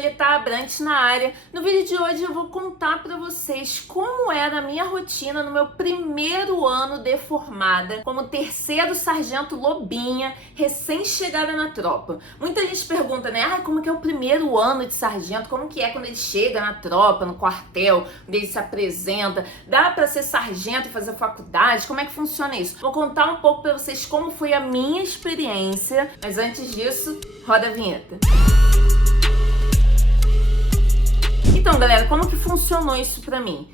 Melita Abrantes na área. No vídeo de hoje eu vou contar para vocês como era a minha rotina no meu primeiro ano de formada, como terceiro sargento Lobinha, recém-chegada na tropa. Muita gente pergunta, né, como que é o primeiro ano de sargento, como que é quando ele chega na tropa, no quartel, quando ele se apresenta, dá para ser sargento e fazer faculdade, como é que funciona isso? Vou contar um pouco para vocês como foi a minha experiência, mas antes disso, roda a vinheta. Então, galera, como que funcionou isso pra mim?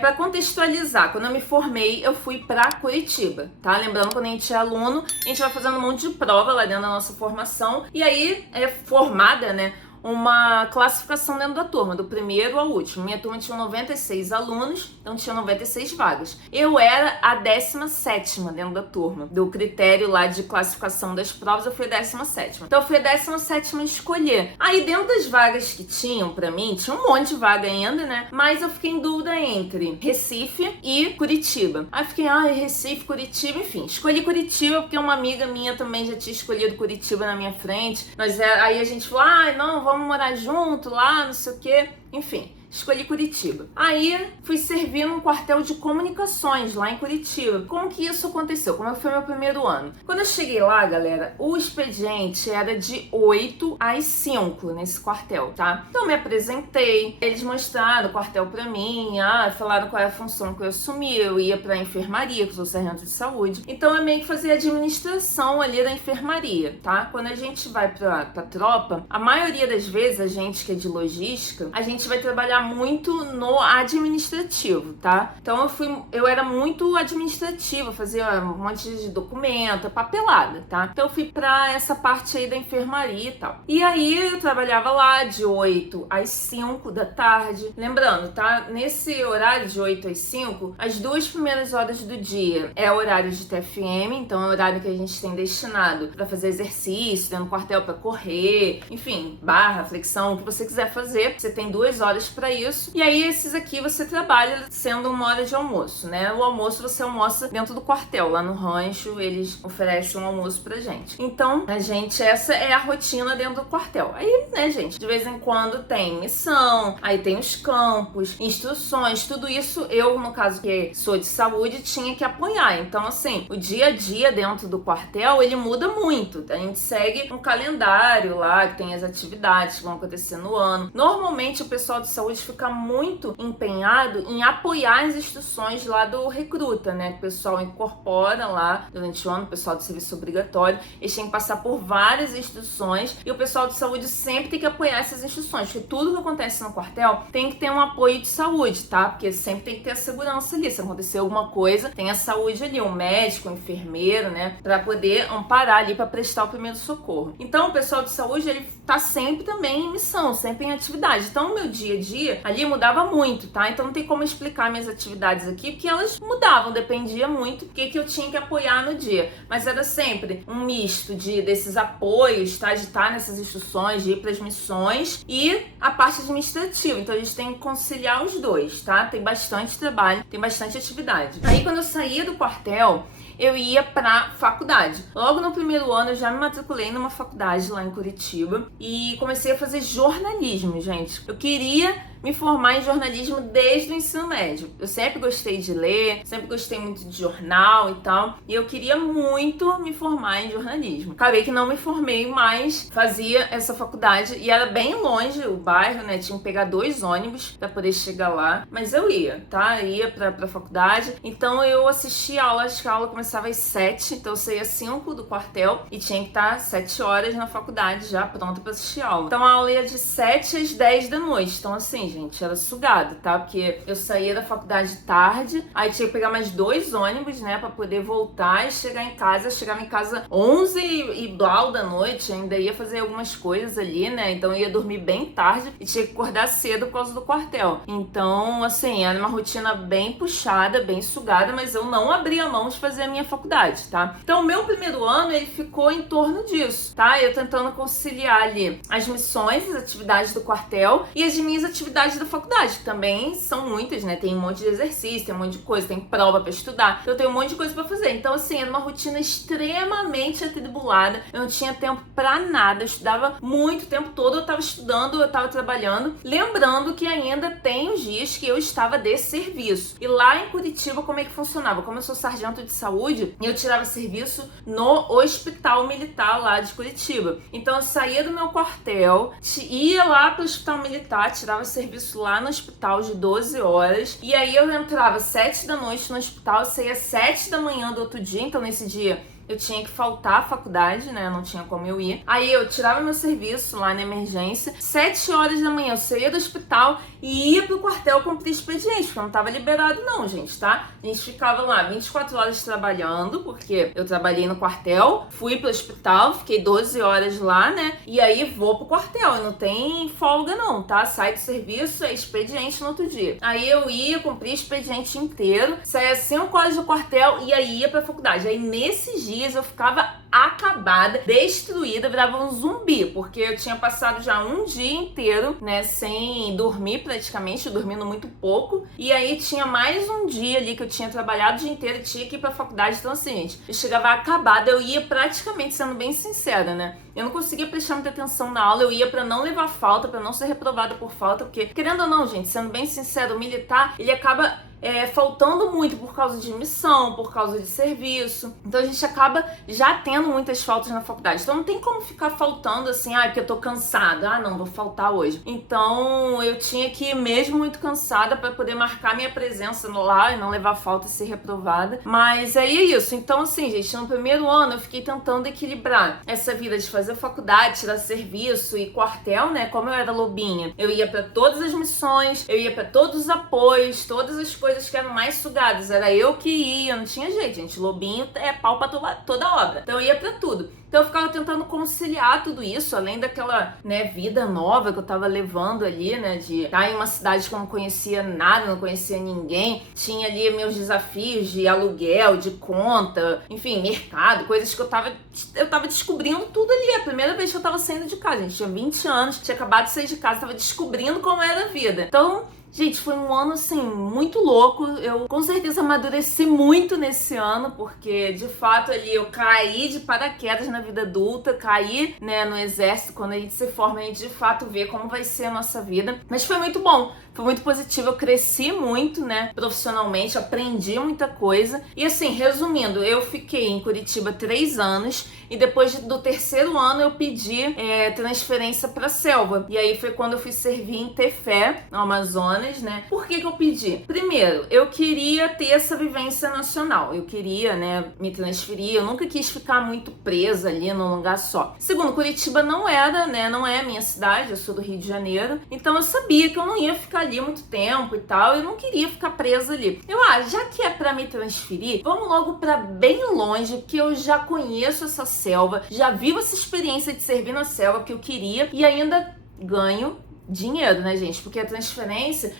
Para contextualizar, quando eu me formei, eu fui pra Curitiba, tá? Lembrando, quando a gente é aluno, a gente vai fazendo um monte de prova lá dentro da nossa formação, e aí é formada, né, uma classificação dentro da turma, do primeiro ao último. Minha turma tinha 96 alunos, então tinha 96 vagas. Eu era a 17ª dentro da turma. Do critério lá de classificação das provas, eu fui a 17ª. Então eu fui a 17ª a escolher. Aí dentro das vagas que tinham pra mim, tinha um monte de vaga ainda, né? Mas eu fiquei em dúvida entre Recife e Curitiba. Aí fiquei, Recife, Curitiba, enfim. Escolhi Curitiba porque uma amiga minha também já tinha escolhido Curitiba na minha frente. Aí a gente falou, não, vamos morar junto lá, não sei o quê, enfim. Escolhi Curitiba. Aí fui servir num quartel de comunicações lá em Curitiba. Como que isso aconteceu? Como foi meu primeiro ano? Quando eu cheguei lá, galera, o expediente era de 8 às 5 nesse quartel, tá? Então eu me apresentei, eles mostraram o quartel pra mim, falaram qual é a função que eu assumi. Eu ia pra enfermaria, que eu sou sargento de saúde. Então eu meio que fazia administração ali da enfermaria, tá? Quando a gente vai pra tropa, a maioria das vezes, a gente que é de logística, a gente vai trabalhar muito no administrativo, tá? Então eu era muito administrativa, fazia um monte de documento, papelada, tá? Então eu fui pra essa parte aí da enfermaria e tal. E aí eu trabalhava lá de 8 às 5 da tarde. Lembrando, tá? Nesse horário de 8 às 5, as 2 primeiras horas do dia é o horário de TFM, então é o horário que a gente tem destinado pra fazer exercício, dentro do quartel pra correr, enfim, barra, flexão, o que você quiser fazer. Você tem 2 horas pra isso. E aí esses aqui você trabalha sendo uma hora de almoço, né? O almoço você almoça dentro do quartel, lá no rancho, eles oferecem um almoço pra gente. Então, essa é a rotina dentro do quartel. Aí, né, gente, de vez em quando tem missão, aí tem os campos, instruções, tudo isso eu, no caso que sou de saúde, tinha que apoiar. Então, assim, o dia a dia dentro do quartel, ele muda muito. A gente segue um calendário lá, que tem as atividades que vão acontecer no ano. Normalmente, o pessoal de saúde fica muito empenhado em apoiar as instruções lá do recruta, né? Que o pessoal incorpora lá durante o ano, o pessoal do serviço obrigatório, eles têm que passar por várias instruções e o pessoal de saúde sempre tem que apoiar essas instruções, porque tudo que acontece no quartel tem que ter um apoio de saúde, tá? Porque sempre tem que ter a segurança ali, se acontecer alguma coisa, tem a saúde ali, um médico, um enfermeiro, né? Pra poder amparar ali, pra prestar o primeiro socorro. Então o pessoal de saúde, ele tá sempre também em missão, sempre em atividade. Então o meu dia a dia ali mudava muito, tá? Então não tem como explicar minhas atividades aqui, porque elas mudavam, dependia muito do que eu tinha que apoiar no dia. Mas era sempre um misto desses apoios, tá? De estar nessas instruções, de ir para as missões e a parte administrativa. Então a gente tem que conciliar os dois, tá? Tem bastante trabalho, tem bastante atividade. Aí quando eu saía do quartel, eu ia pra faculdade. Logo no primeiro ano eu já me matriculei numa faculdade lá em Curitiba e comecei a fazer jornalismo, gente. Eu queria me formar em jornalismo desde o ensino médio. Eu sempre gostei de ler, sempre gostei muito de jornal e tal, e eu queria muito me formar em jornalismo. Acabei que não me formei, mas fazia essa faculdade e era bem longe o bairro, né? Tinha que pegar 2 ônibus pra poder chegar lá, mas eu ia, tá? Ia pra faculdade, então eu assistia aula, acho que a aula começava às 7, então eu saía às 5 do quartel e tinha que estar 7 horas na faculdade já pronta pra assistir aula. Então a aula ia de 7 às 10 da noite, então assim, gente, era sugado, tá? Porque eu saía da faculdade tarde, aí tinha que pegar mais 2 ônibus, né, pra poder voltar e chegar em casa. Eu chegava em casa 11 e blau da noite, ainda ia fazer algumas coisas ali, né? Então eu ia dormir bem tarde e tinha que acordar cedo por causa do quartel. Então, assim, era uma rotina bem puxada, bem sugada, mas eu não abria mão de fazer a minha minha faculdade, tá? Então, o meu primeiro ano, ele ficou em torno disso, tá? Eu tentando conciliar ali as missões, as atividades do quartel e as minhas atividades da faculdade, que também são muitas, né? Tem um monte de exercício, tem um monte de coisa, tem prova pra estudar, eu tenho um monte de coisa pra fazer. Então, assim, era uma rotina extremamente atribulada, eu não tinha tempo pra nada, eu estudava muito, o tempo todo eu tava estudando, eu tava trabalhando, lembrando que ainda tem os dias que eu estava de serviço. E lá em Curitiba, como é que funcionava? Como eu sou sargento de saúde, eu tirava serviço no hospital militar lá de Curitiba. Então eu saía do meu quartel, ia lá pro hospital militar, tirava serviço lá no hospital de 12 horas, e aí eu entrava 7 da noite no hospital, saía 7 da manhã do outro dia, então nesse dia eu tinha que faltar à faculdade, né? Não tinha como eu ir. Aí eu tirava meu serviço lá na emergência. 7 horas da manhã eu saía do hospital e ia pro quartel cumprir expediente, porque eu não tava liberado não, gente, tá? A gente ficava lá 24 horas trabalhando, porque eu trabalhei no quartel, fui pro hospital, fiquei 12 horas lá, né? E aí vou pro quartel, e não tem folga não, tá? Sai do serviço, é expediente no outro dia. Aí eu ia cumprir expediente inteiro, saía 5 horas do quartel e aí ia pra faculdade. Aí nesses dias eu ficava acabada, destruída, virava um zumbi, porque eu tinha passado já um dia inteiro, né, sem dormir praticamente, dormindo muito pouco, e aí tinha mais um dia ali que eu tinha trabalhado o dia inteiro e tinha que ir pra faculdade. Então assim, gente, eu chegava acabada, eu ia praticamente, sendo bem sincera, né, eu não conseguia prestar muita atenção na aula, eu ia pra não levar falta, pra não ser reprovada por falta, porque, querendo ou não, gente, sendo bem sincero, o militar, ele acaba faltando muito por causa de missão, por causa de serviço. Então a gente acaba já tendo muitas faltas na faculdade. Então não tem como ficar faltando assim, porque eu tô cansada. Não, vou faltar hoje. Então eu tinha que ir mesmo muito cansada para poder marcar minha presença lá e não levar falta e ser reprovada. Mas aí é isso. Então assim, gente, no primeiro ano eu fiquei tentando equilibrar essa vida de fazer faculdade, tirar serviço e quartel, né? Como eu era lobinha, eu ia para todas as missões, eu ia para todos os apoios, todas as coisas que eram mais sugadas, era eu que ia, não tinha jeito, gente, lobinho é pau pra toda obra, então eu ia pra tudo. Então eu ficava tentando conciliar tudo isso, além daquela, né, vida nova que eu tava levando ali, né, de estar em uma cidade que eu não conhecia nada, não conhecia ninguém, tinha ali meus desafios de aluguel, de conta, enfim, mercado, coisas que eu tava descobrindo tudo ali. A primeira vez que eu tava saindo de casa, gente, tinha 20 anos, tinha acabado de sair de casa, tava descobrindo como era a vida. Então, gente, foi um ano, assim, muito louco. Eu, com certeza, amadureci muito nesse ano, porque, de fato, ali eu caí de paraquedas na vida adulta, caí, né, no exército. Quando a gente se forma, a gente, de fato, vê como vai ser a nossa vida. Mas foi muito bom, foi muito positivo. Eu cresci muito, né, profissionalmente, aprendi muita coisa. E, assim, resumindo, eu fiquei em Curitiba 3 anos e depois do terceiro ano eu pedi transferência pra selva. E aí foi quando eu fui servir em Tefé, no Amazonas, né? Por que eu pedi? Primeiro, eu queria ter essa vivência nacional. Eu queria, né, me transferir. Eu nunca quis ficar muito presa ali num lugar só. Segundo, Curitiba não era, né, não é a minha cidade. Eu sou do Rio de Janeiro. Então eu sabia que eu não ia ficar ali muito tempo e tal. Eu não queria ficar presa ali. Eu, já que é pra me transferir, vamos logo pra bem longe, que eu já conheço essa selva, já vivo essa experiência de servir na selva que eu queria e ainda ganho dinheiro, né, gente? Porque a transferência,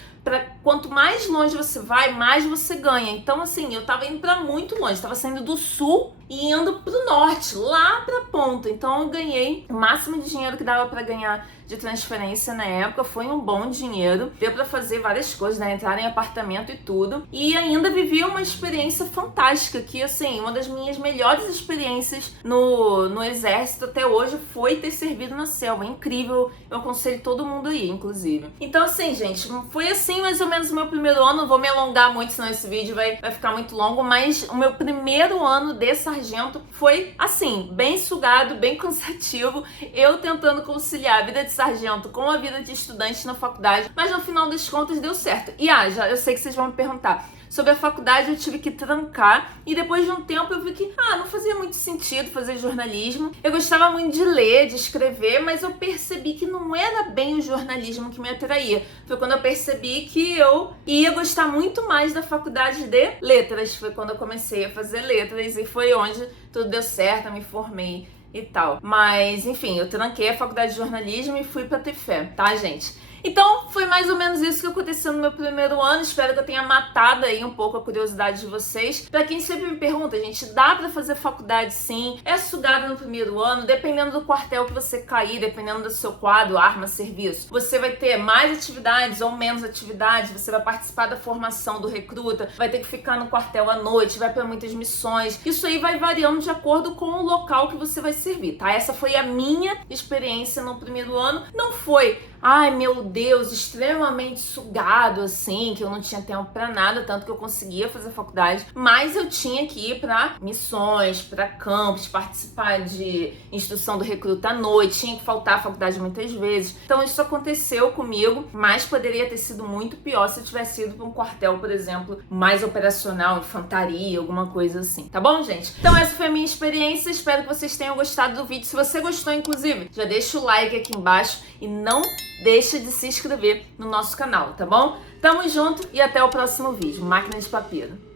quanto mais longe você vai, mais você ganha. Então, assim, eu tava indo pra muito longe, tava saindo do sul e indo pro norte, lá pra ponta. Então eu ganhei o máximo de dinheiro que dava pra ganhar de transferência na época, foi um bom dinheiro, deu pra fazer várias coisas, né, entrar em apartamento e tudo, e ainda vivi uma experiência fantástica, que assim, uma das minhas melhores experiências no exército até hoje foi ter servido na selva, incrível, eu aconselho todo mundo aí, inclusive. Então assim, gente, foi assim mais ou menos o meu primeiro ano, não vou me alongar muito, senão esse vídeo vai ficar muito longo, mas o meu primeiro ano de sargento foi assim, bem sugado, bem cansativo, eu tentando conciliar a vida de sargento com a vida de estudante na faculdade, mas no final das contas deu certo. E eu sei que vocês vão me perguntar, sobre a faculdade eu tive que trancar e depois de um tempo eu vi que não fazia muito sentido fazer jornalismo. Eu gostava muito de ler, de escrever, mas eu percebi que não era bem o jornalismo que me atraía. Foi quando eu percebi que eu ia gostar muito mais da faculdade de letras. Foi quando eu comecei a fazer letras e foi onde tudo deu certo, eu me formei e tal. Mas, enfim, eu tranquei a faculdade de jornalismo e fui pra TFE, tá, gente? Então, foi mais ou menos isso que aconteceu no meu primeiro ano. Espero que eu tenha matado aí um pouco a curiosidade de vocês. Pra quem sempre me pergunta, gente, dá pra fazer faculdade sim? É sugada no primeiro ano? Dependendo do quartel que você cair, dependendo do seu quadro, arma, serviço, você vai ter mais atividades ou menos atividades, você vai participar da formação do recruta, vai ter que ficar no quartel à noite, vai pra muitas missões. Isso aí vai variando de acordo com o local que você vai servir, tá? Essa foi a minha experiência no primeiro ano. Não foi, ai meu Deus, extremamente sugado assim, que eu não tinha tempo pra nada, tanto que eu conseguia fazer faculdade, mas eu tinha que ir pra missões, pra campos, participar de instrução do recruta à noite, tinha que faltar à faculdade muitas vezes. Então isso aconteceu comigo, mas poderia ter sido muito pior se eu tivesse ido pra um quartel, por exemplo, mais operacional, infantaria, alguma coisa assim. Tá bom, gente? Então essa foi a minha experiência, espero que vocês tenham gostado do vídeo. Se você gostou, inclusive, já deixa o like aqui embaixo e não deixa de se inscrever no nosso canal, tá bom? Tamo junto e até o próximo vídeo. Máquina de Papiro.